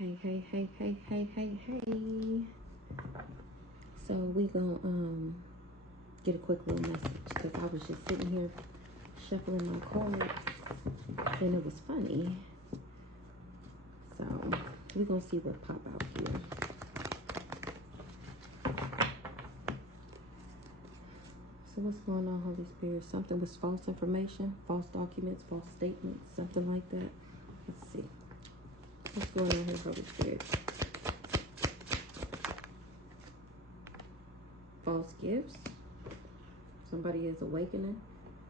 Hey, hey, hey, hey, hey, hey, hey. So we gonna get a quick little message because I was just sitting here shuffling my cards and it was funny. So we gonna see what pop out here. So what's going on, Holy Spirit? Something was false information, false documents, false statements, something like that. Let's see. What's going on here, Holy Spirit? False gifts. Somebody is awakening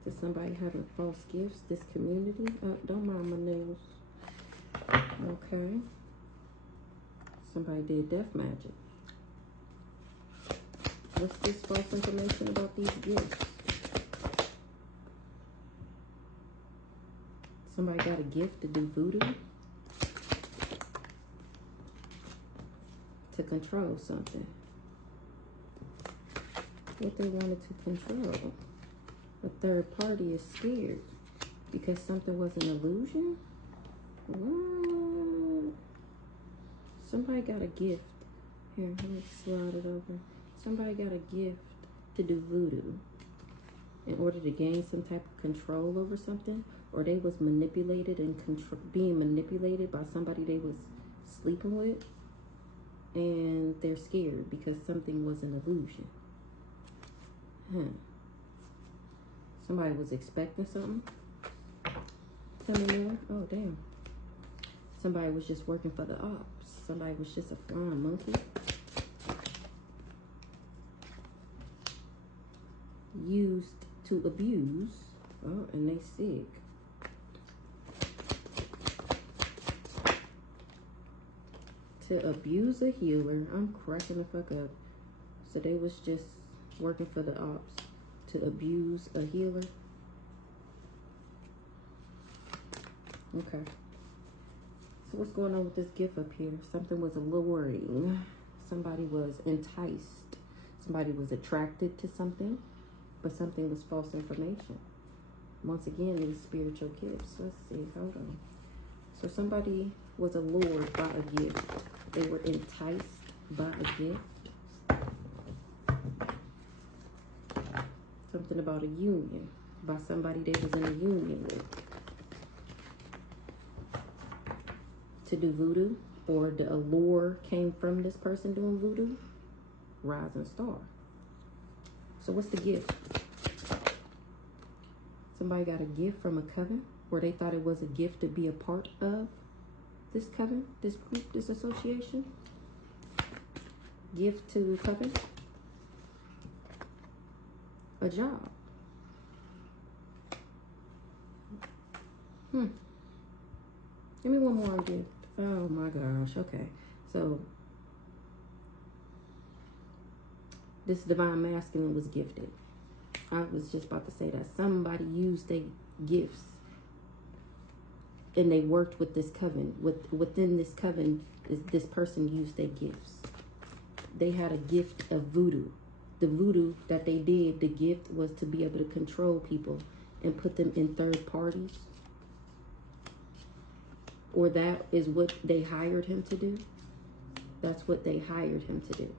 to somebody having false gifts. This community. Don't mind my nails. Okay. Somebody did death magic. What's this false information about these gifts? Somebody got a gift to do voodoo. To control something. What they wanted to control. A third party is scared because something was an illusion. What? Somebody got a gift. Here, let me slide it over. Somebody got a gift to do voodoo in order to gain some type of control over something, or they was manipulated and being manipulated by somebody they was sleeping with, and they're scared because something was an illusion. Somebody was expecting something. Tell me more. Oh, damn. Somebody was just working for the ops. Somebody was just a flying monkey. Used to abuse. Oh, and they sick. To abuse a healer. I'm cracking the fuck up. So they was just working for the ops to abuse a healer. Okay. So what's going on with this gift up here? Something was alluring. Somebody was enticed. Somebody was attracted to something, but something was false information. Once again, these spiritual gifts. Let's see. Hold on. So somebody was allured by a gift. They were enticed by a gift. Something about a union. By somebody they was in a union with. To do voodoo. Or the allure came from this person doing voodoo. Rising star. So what's the gift? Somebody got a gift from a coven. Or they thought it was a gift to be a part of this coven. This group. This association. Gift to coven. A job. Give me one more gift. Oh my gosh. Okay. So this divine masculine was gifted. I was just about to say that somebody used their gifts and they worked with this coven. Within this coven, this person used their gifts. They had a gift of voodoo. The voodoo that they did, the gift was to be able to control people and put them in third parties. Or that is what they hired him to do. That's what they hired him to do.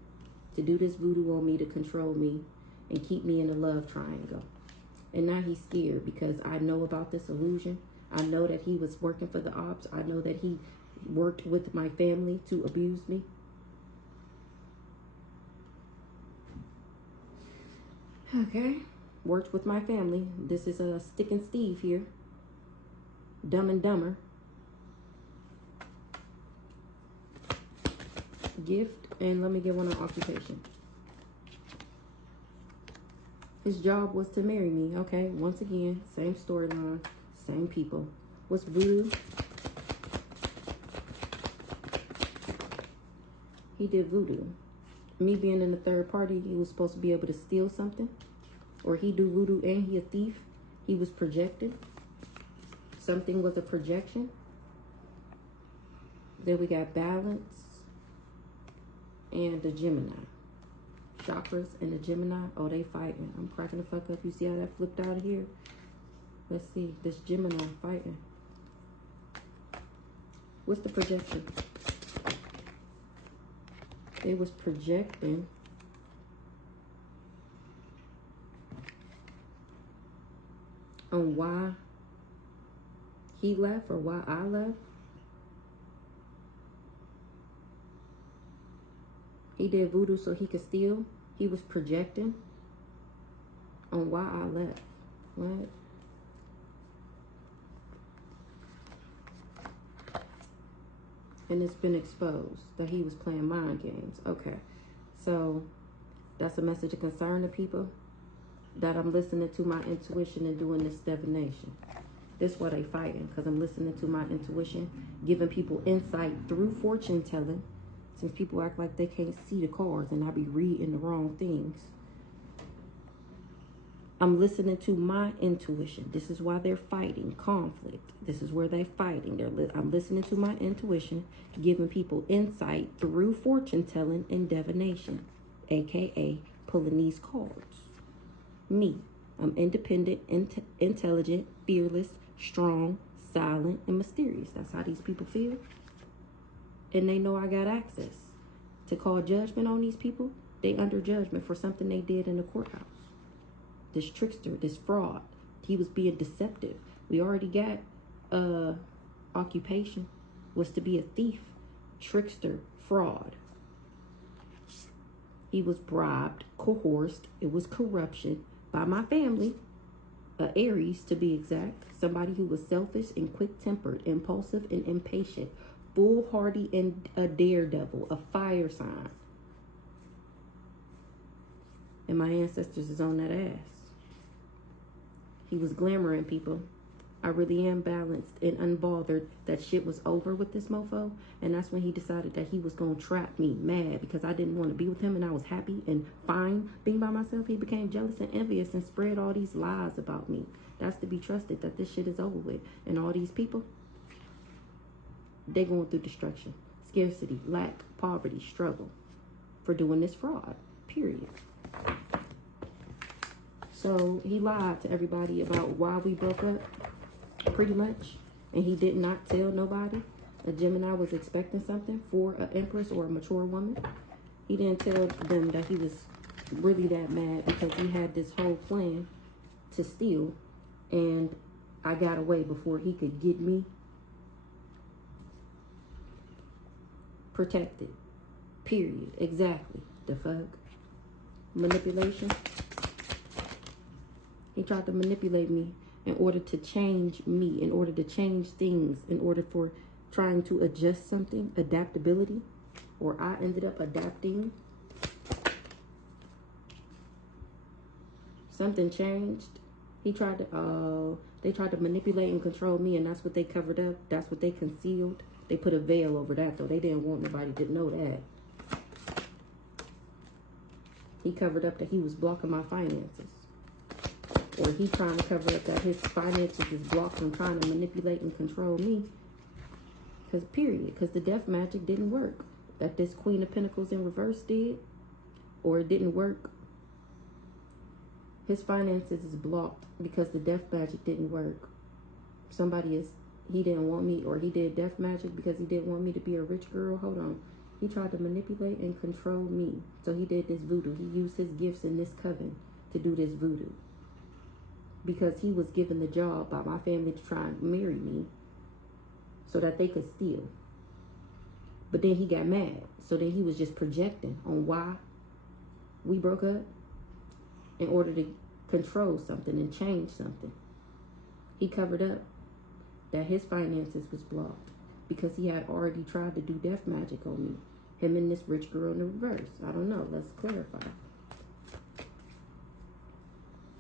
To do this voodoo on me, to control me and keep me in a love triangle. And now he's scared because I know about this illusion. I know that he was working for the ops. I know that he worked with my family to abuse me. Okay. Worked with my family. This is a Stick and Steve here. Dumb and Dumber. Gift. And let me get one on occupation. His job was to marry me. Okay. Once again, same storyline. Same people. What's voodoo? He did voodoo. Me being in the third party, he was supposed to be able to steal something. Or he do voodoo and he a thief. He was projected. Something was a projection. Then we got balance. And the Gemini. Chakras and the Gemini. Oh, they fighting. I'm cracking the fuck up. You see how that flipped out of here? Let's see. This Gemini fighting. What's the projection? They was projecting on why he left or why I left. He did voodoo so he could steal. He was projecting on why I left. What? And it's been exposed that he was playing mind games. Okay. So that's a message of concern to people, that I'm listening to my intuition and doing this divination. This is why they fighting, because I'm listening to my intuition, giving people insight through fortune telling. Since people act like they can't see the cards and I be reading the wrong things. I'm listening to my intuition. This is why they're fighting conflict. This is where they're fighting. I'm listening to my intuition, giving people insight through fortune telling and divination, aka pulling these cards. Me, I'm independent, intelligent, fearless, strong, silent, and mysterious. That's how these people feel. And they know I got access to call judgment on these people. They under judgment for something they did in the courthouse. This trickster, this fraud, he was being deceptive. We already got occupation was to be a thief, trickster, fraud. He was bribed, coerced. It was corruption by my family, Aries to be exact. Somebody who was selfish and quick-tempered, impulsive and impatient, foolhardy and a daredevil, a fire sign. And my ancestors is on that ass. He was glamoring people. I really am balanced and unbothered. That shit was over with this mofo. And that's when he decided that he was going to trap me mad because I didn't want to be with him and I was happy and fine being by myself. He became jealous and envious and spread all these lies about me. That's to be trusted, that this shit is over with. And all these people, they going through destruction, scarcity, lack, poverty, struggle for doing this fraud, period. So he lied to everybody about why we broke up, pretty much. And he did not tell nobody. A Gemini was expecting something for an empress or a mature woman. He didn't tell them that he was really that mad because he had this whole plan to steal. And I got away before he could get me protected. Period. Exactly. The fuck? Manipulation. He tried to manipulate me in order to change me, in order to change things, in order for trying to adjust something, adaptability, or I ended up adapting. Something changed. He tried to, they tried to manipulate and control me, and that's what they covered up. That's what they concealed. They put a veil over that, though. They didn't want nobody to know that. He covered up that he was blocking my finances. Or he trying to cover up that his finances is blocked from trying to manipulate and control me. Because period. Because the death magic didn't work. That this Queen of Pentacles in reverse did. Or it didn't work. His finances is blocked because the death magic didn't work. Somebody is, he didn't want me, or he did death magic because he didn't want me to be a rich girl. Hold on. He tried to manipulate and control me. So he did this voodoo. He used his gifts in this coven to do this voodoo. Because he was given the job by my family to try and marry me so that they could steal. But then he got mad. So then he was just projecting on why we broke up in order to control something and change something. He covered up that his finances was blocked because he had already tried to do death magic on me. Him and this rich girl in the reverse. I don't know. Let's clarify.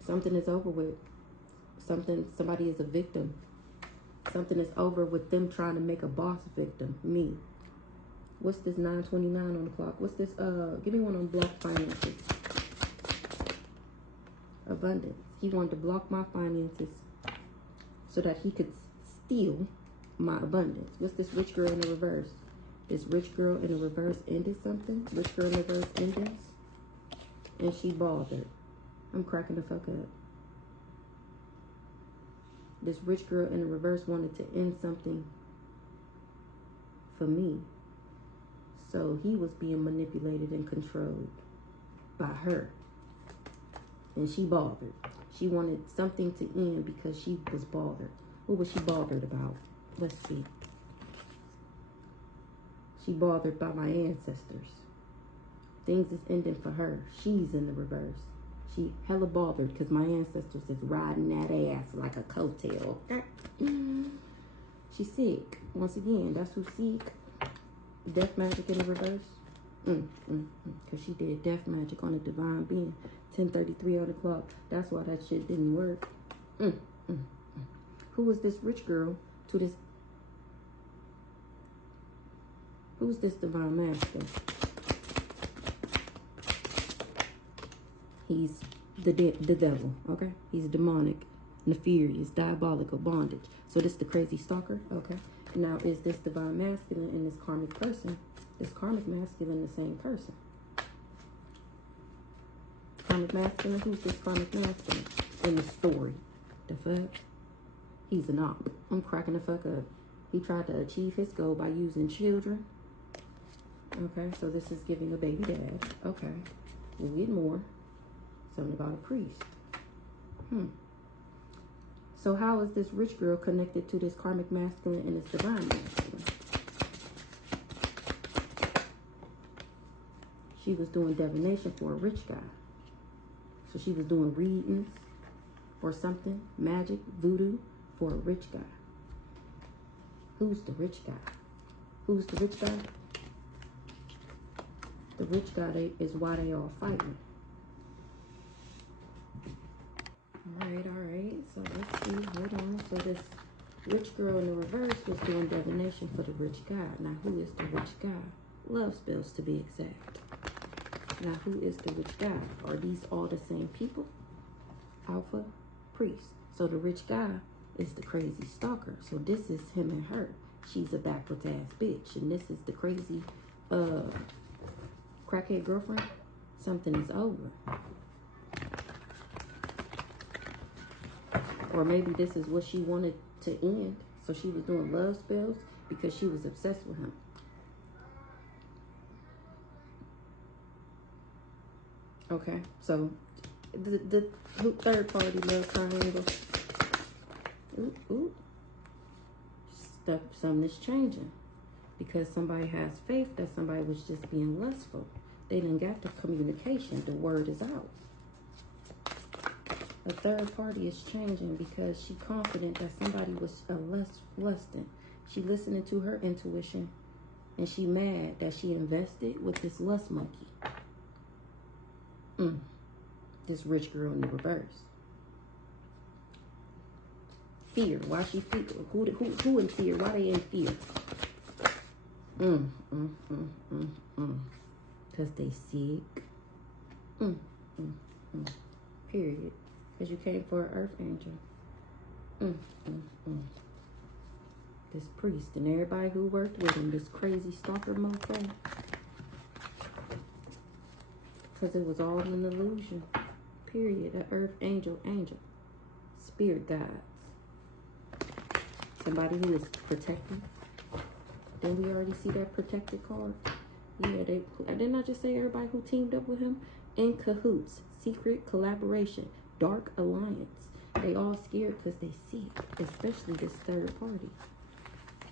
Something is over with. Somebody is a victim. Something is over with them trying to make a boss victim. Me. What's this 9:29 on the clock? What's this? Give me one on block finances. Abundance. He wanted to block my finances so that he could steal my abundance. What's this rich girl in the reverse? This rich girl in the reverse ended something. Rich girl in the reverse ended. And she bothered. I'm cracking the fuck up. This rich girl in the reverse wanted to end something for me. So he was being manipulated and controlled by her. And she bothered. She wanted something to end because she was bothered. What was she bothered about? Let's see. She bothered by my ancestors. Things is ending for her. She's in the reverse. She hella bothered because my ancestors is riding that ass like a coattail. She's sick. Once again, that's who seek. Death magic in the reverse. Because she did death magic on a divine being. 10:33 on the clock. That's why that shit didn't work. Who was this rich girl to this? Who's this divine master? He's the devil, okay? He's demonic, nefarious, diabolical, bondage. So this the crazy stalker, okay? Now, is this divine masculine and this karmic person? Is karmic masculine the same person? Karmic masculine? Who's this karmic masculine in the story? The fuck? He's an op. I'm cracking the fuck up. He tried to achieve his goal by using children. Okay, so this is giving a baby dad. Okay, we'll get more. Something about a priest. So how is this rich girl connected to this karmic masculine and this divine masculine? She was doing divination for a rich guy. So she was doing readings or something, magic, voodoo for a rich guy. Who's the rich guy? Who's the rich guy? The rich guy is why they all fighting. All right. So let's see. Hold on. So this rich girl in the reverse was doing divination for the rich guy. Now, who is the rich guy? Love spells, to be exact. Now, who is the rich guy? Are these all the same people? Alpha, priest. So the rich guy is the crazy stalker. So this is him and her. She's a backwards ass bitch. And this is the crazy crackhead girlfriend. Something is over. Or maybe this is what she wanted to end. So she was doing love spells because she was obsessed with him. Okay, so the third party love triangle. Something is changing because somebody has faith that somebody was just being lustful. They didn't get the communication. The word is out. The third party is changing because she's confident that somebody was lusting. She listening to her intuition, and she mad that she invested with this lust monkey. This rich girl in the reverse. Fear. Why she fear? Who in fear? Why they in fear? Because they sick. Period. Because you came for an earth angel. This priest and everybody who worked with him. This crazy stalker mofo. Because it was all an illusion. Period. An earth angel. Spirit guides. Somebody who is protecting. Then we already see that protected card. Yeah, didn't I just say everybody who teamed up with him? In cahoots. Secret collaboration. Dark alliance. They all scared because they see it. Especially this third party.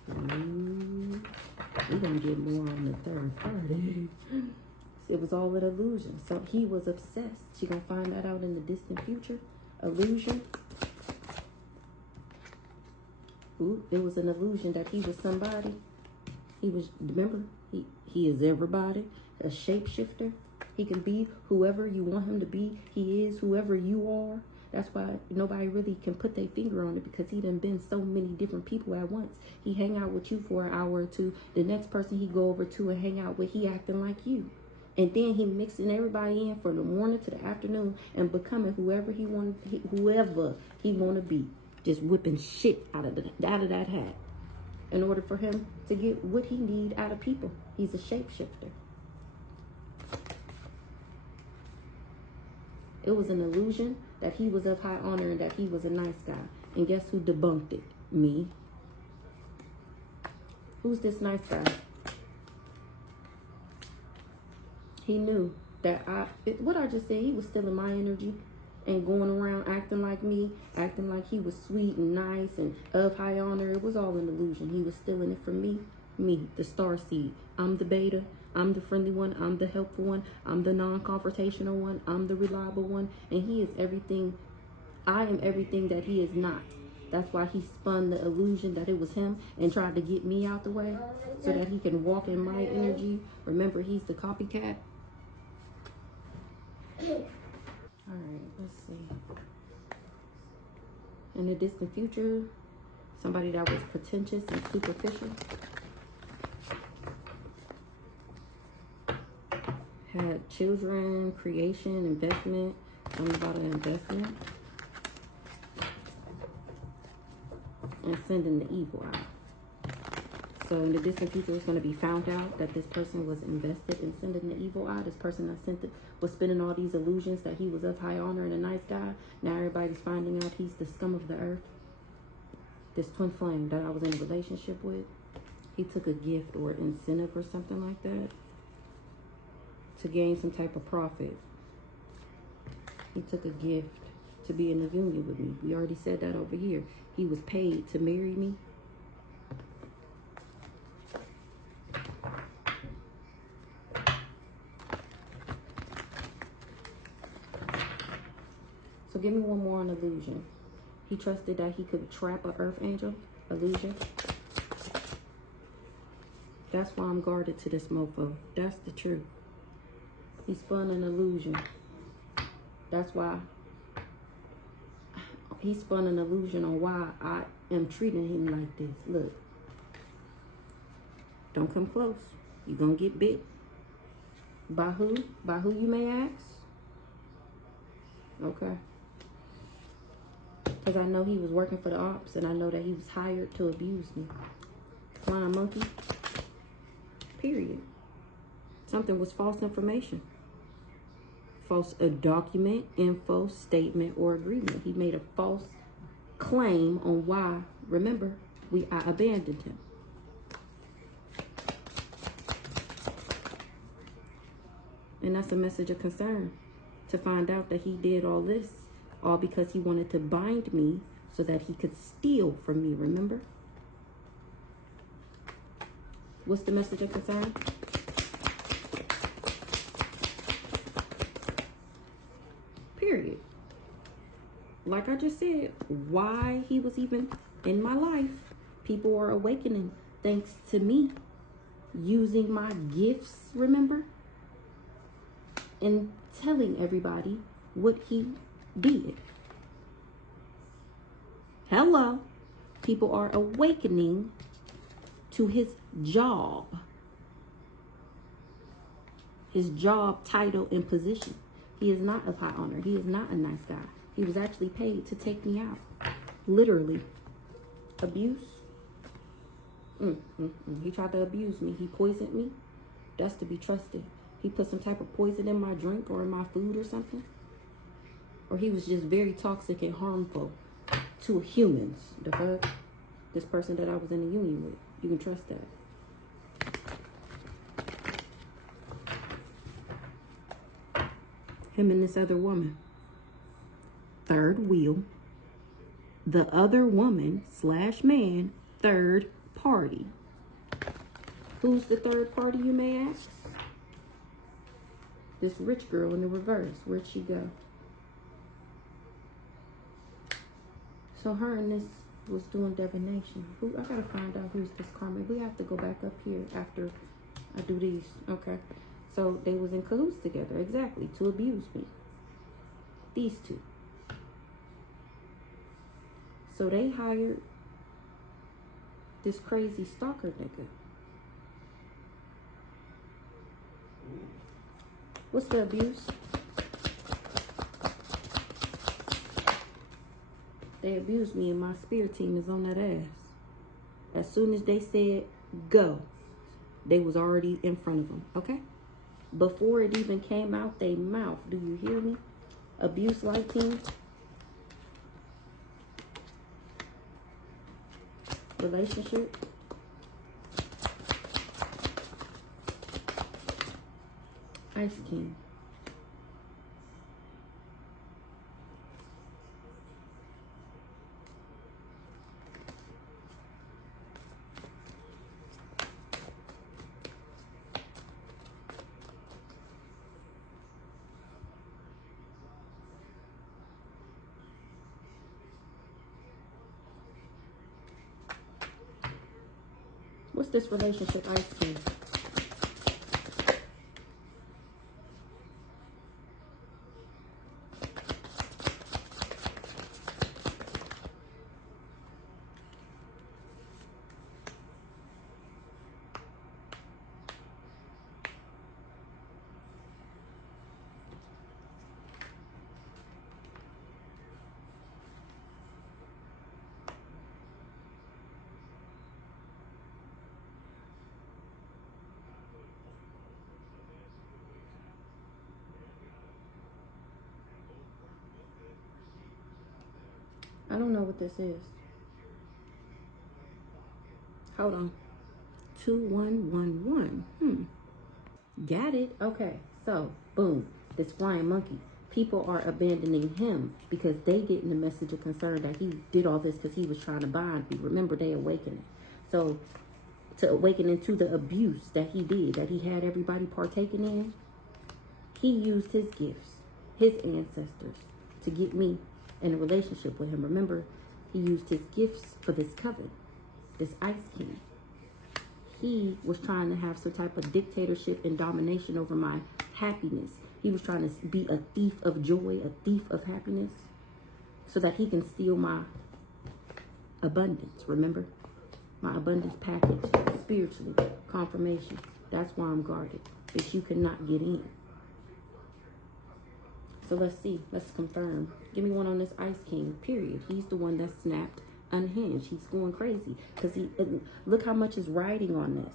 We're going to get more on the third party. It was all an illusion. So he was obsessed. She going to find that out in the distant future. Illusion. Ooh, it was an illusion that he was somebody. He was, remember, he is everybody. A shapeshifter. He can be whoever you want him to be. He is whoever you are. That's why nobody really can put their finger on it, because he done been so many different people at once. He hang out with you for an hour or two. The next person he go over to and hang out with, he acting like you. And then he mixing everybody in from the morning to the afternoon and becoming whoever he want to be. Just whipping shit out of that hat in order for him to get what he need out of people. He's a shapeshifter. It was an illusion that he was of high honor and that he was a nice guy. And guess who debunked it? Me. Who's this nice guy? He knew that what I just said, he was stealing my energy and going around acting like me, acting like he was sweet and nice and of high honor. It was all an illusion. He was stealing it from me, the star seed. I'm the beta. I'm the friendly one. I'm the helpful one. I'm the non-confrontational one. I'm the reliable one. And he is everything. I am everything that he is not. That's why he spun the illusion that it was him and tried to get me out the way so that he can walk in my energy. Remember, he's the copycat. All right, let's see. In the distant future, somebody that was pretentious and superficial had children, creation, investment. Something about an investment. And sending the evil out. So in the distant future, it's going to be found out that this person was invested in sending the evil out. This person that sent it was spinning all these illusions that he was of high honor and a nice guy. Now everybody's finding out he's the scum of the earth. This twin flame that I was in a relationship with, he took a gift or incentive or something like that to gain some type of profit. He took a gift to be in a union with me. We already said that over here. He was paid to marry me. So give me one more on illusion. He trusted that he could trap an earth angel. Illusion. That's why I'm guarded to this mofo. That's the truth. He spun an illusion. That's why he spun an illusion on why I am treating him like this. Look. Don't come close. You're going to get bit. By who? By who, you may ask? Okay. Because I know he was working for the ops, and I know that he was hired to abuse me. Flying monkey. Period. Something was false information. False document, info, statement, or agreement. He made a false claim on why, remember, I abandoned him. And that's a message of concern, to find out that he did all this, all because he wanted to bind me so that he could steal from me, remember? What's the message of concern? Period. Like I just said, why he was even in my life, people are awakening thanks to me using my gifts, remember? And telling everybody what he did. Hello. People are awakening to his job. His job, title, and position. He is not of high honor. He is not a nice guy. He was actually paid to take me out. Literally. Abuse. He tried to abuse me. He poisoned me. That's to be trusted. He put some type of poison in my drink or in my food or something. Or he was just very toxic and harmful to humans. The fuck? This person that I was in a union with. You can trust that. Him and this other woman. Third wheel. The other woman / man. Third party. Who's the third party, you may ask? This rich girl in the reverse. Where'd she go? So her and this was doing divination. I gotta find out who's this karma. We have to go back up here after I do these. Okay. So they was in cahoots together. Exactly. To abuse me. These two. So they hired this crazy stalker nigga. What's the abuse? They abused me and my spirit team is on that ass. As soon as they said go, they was already in front of them, okay? Before it even came out their mouth, do you hear me? Abuse light team. Relationship. Ice King. What's this relationship, Ice King? I don't know what this is. Hold on. 2111. Got it. Okay. So, boom. This flying monkey. People are abandoning him because they getting the message of concern that he did all this because he was trying to bind people. Remember, they awakened. So, to awaken into the abuse that he did, that he had everybody partaking in, he used his gifts, his ancestors, to get me in a relationship with him. Remember, he used his gifts for this coven, this Ice King. He was trying to have some type of dictatorship and domination over my happiness. He was trying to be a thief of joy, a thief of happiness, so that he can steal my abundance. Remember? My abundance package, spiritually, confirmation. That's why I'm guarded. But you cannot get in. So let's see. Let's confirm. Give me one on this Ice King, period. He's the one that snapped unhinged. He's going crazy. Because look how much is riding on this.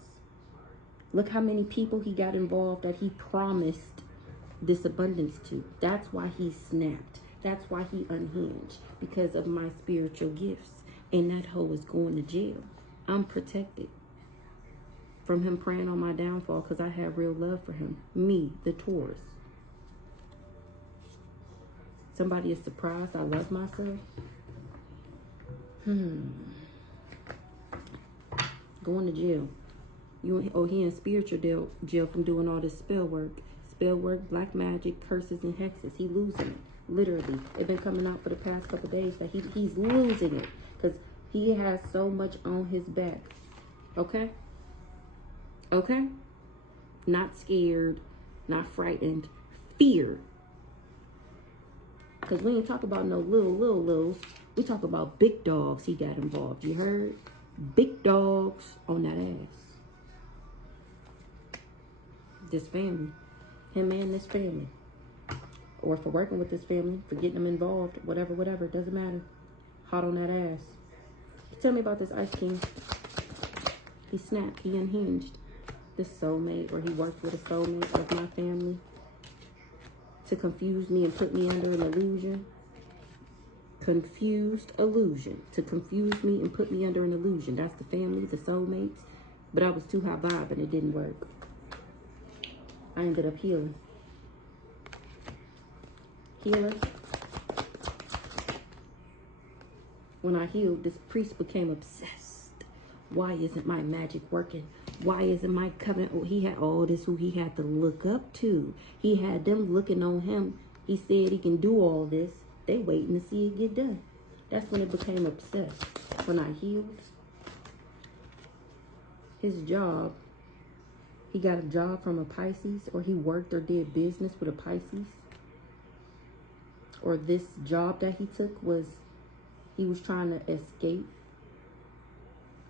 Look how many people he got involved that he promised this abundance to. That's why he snapped. That's why he unhinged. Because of my spiritual gifts. And that hoe is going to jail. I'm protected from him preying on my downfall because I have real love for him. Me, the Taurus. Somebody is surprised I love myself. Going to jail. He in spiritual jail from doing all this spell work. Spell work, black magic, curses, and hexes. He losing it. Literally. It's been coming out for the past couple days that he's losing it. Because he has so much on his back. Okay? Okay? Not scared. Not frightened. Fear. Because we ain't talk about no littles. We talk about big dogs he got involved. You heard? Big dogs on that ass. This family. Him and this family. Or for working with this family. For getting them involved. Whatever. It doesn't matter. Hot on that ass. Tell me about this Ice King. He snapped. He unhinged. This soulmate, or he worked with a soulmate of my family to confuse me and put me under an illusion. Confused illusion. To confuse me and put me under an illusion. That's the family, the soulmates. But I was too high vibe and it didn't work. I ended up healing. Healer. When I healed, this priest became obsessed. Why isn't my magic working? Why isn't my covenant? Oh, he had all this who he had to look up to. He had them looking on him. He said he can do all this. They waiting to see it get done. That's when it became obsessed. When I healed. His job. He got a job from a Pisces, or he worked or did business with a Pisces. Or this job that he took was, he was trying to escape.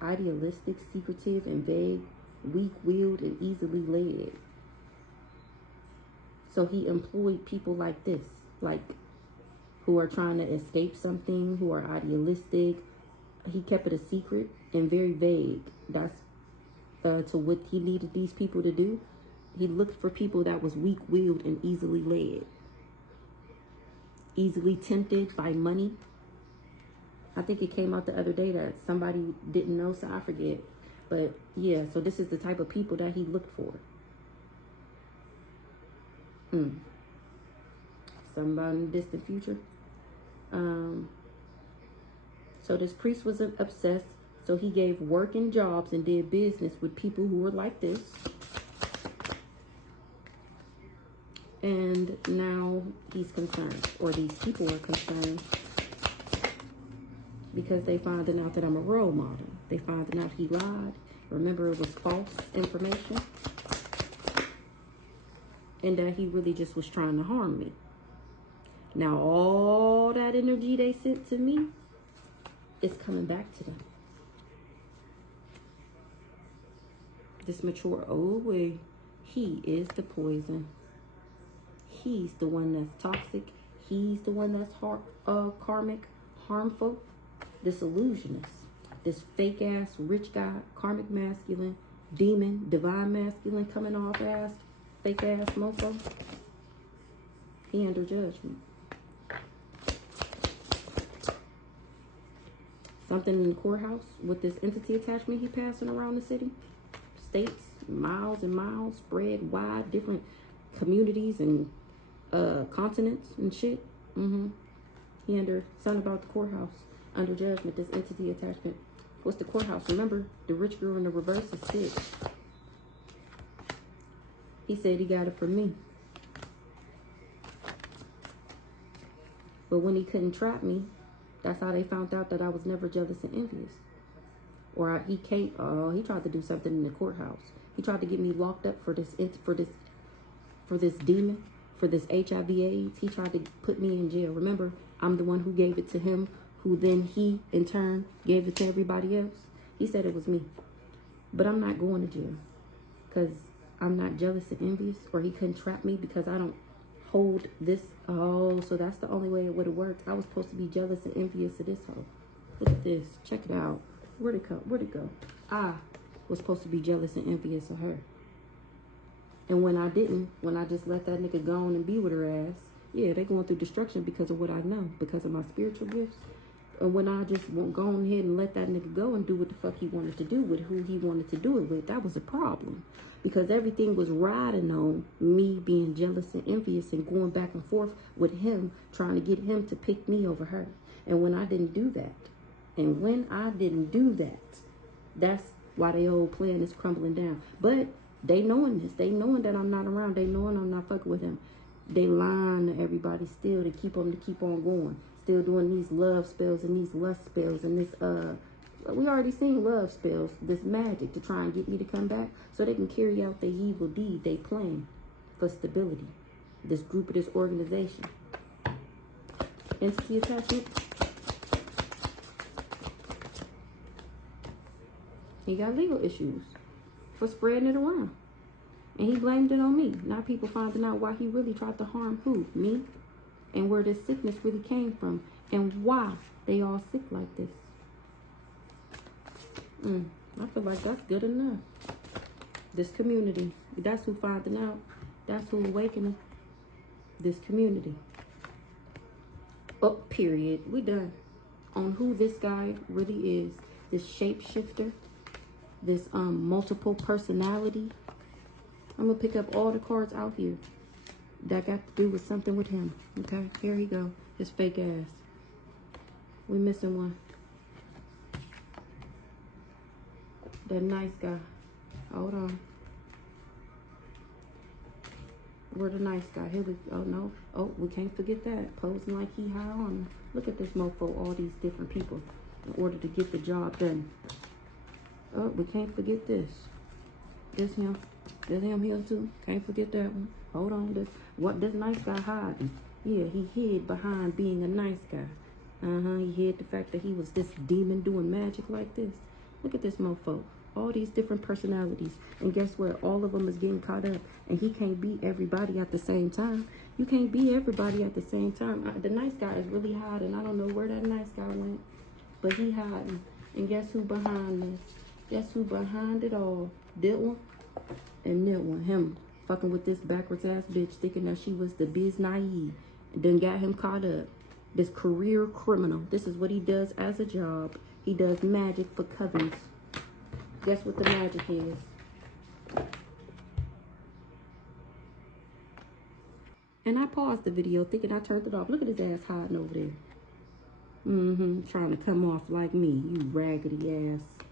Idealistic, secretive, and vague, weak-willed, and easily led. So he employed people like this, like who are trying to escape something, who are idealistic. He kept it a secret and very vague. That's to what he needed these people to do. He looked for people that was weak-willed and easily led. Easily tempted by money. I think it came out the other day that somebody didn't know, so I forget. But yeah, so this is the type of people that he looked for. Somebody in the distant future. So this priest was obsessed. So he gave work and jobs and did business with people who were like this. And now he's concerned, or these people are concerned, because they finding out that I'm a role model. They finding out he lied. Remember, it was false information. And that he really just was trying to harm me. Now, all that energy they sent to me is coming back to them. This mature old way, he is the poison. He's the one that's toxic. He's the one that's karmic, harmful. This illusionist, this fake ass rich guy, karmic masculine, demon, divine masculine coming off ass, fake ass mofo. He under judgment. Something in the courthouse with this entity attachment he passing around the city. States, miles and miles, spread wide, different communities and continents and shit. He under, something about the courthouse, under judgment, this entity attachment. What's the courthouse? Remember, the rich girl in the reverse is sick. He said he got it from me. But when he couldn't trap me, that's how they found out that I was never jealous and envious. Or he tried to do something in the courthouse. He tried to get me locked up for this demon, for this HIV/AIDS. He tried to put me in jail. Remember, I'm the one who gave it to him, who then he, in turn, gave it to everybody else. He said it was me. But I'm not going to jail because I'm not jealous and envious, or he couldn't trap me because I don't hold this. Oh, so that's the only way it would have worked. I was supposed to be jealous and envious of this hoe. Look at this. Check it out. Where'd it go? Where'd it go? I was supposed to be jealous and envious of her. And when I didn't, when I just let that nigga go on and be with her ass, yeah, they going through destruction because of what I know, because of my spiritual gifts. And when I just won't go on ahead and let that nigga go and do what the fuck he wanted to do with who he wanted to do it with, that was a problem. Because everything was riding on me being jealous and envious and going back and forth with him, trying to get him to pick me over her. And when I didn't do that, that's why the old plan is crumbling down. But they knowing this. They knowing that I'm not around. They knowing I'm not fucking with him. They lying to everybody still to keep them to keep on going. Still doing these love spells and these lust spells and this, we already seen love spells, this magic to try and get me to come back so they can carry out their evil deed, they plan for stability. This group of this organization. Entity attachment. He got legal issues for spreading it around. And he blamed it on me. Now people finding out why he really tried to harm who? Me? And where this sickness really came from. And why they all sick like this. I feel like that's good enough. This community. That's who finding out. That's who awakening. This community. Oh, period. We done. On who this guy really is. This shapeshifter. This multiple personality. I'm going to pick up all the cards out here that got to do with something with him. Okay, here he go. His fake ass. We missing one. That nice guy. Hold on. Where the nice guy? Here we go. Oh, no. Oh, we can't forget that. Posing like he high on. Look at this mofo. All these different people in order to get the job done. Oh, we can't forget this. This him. This him here too. Can't forget that one. Hold on. This nice guy hiding. Yeah, he hid behind being a nice guy. He hid the fact that he was this demon doing magic like this. Look at this mofo. All these different personalities. And guess what? All of them is getting caught up. And he can't be everybody at the same time. You can't be everybody at the same time. The nice guy is really hiding. I don't know where that nice guy went. But he hiding. And guess who behind this? Guess who behind it all? That one and that one. Him fucking with this backwards ass bitch thinking that she was the biz naive. And then got him caught up. This career criminal. This is what he does as a job. He does magic for covens. Guess what the magic is? And I paused the video thinking I turned it off. Look at his ass hiding over there. Trying to come off like me, you raggedy ass.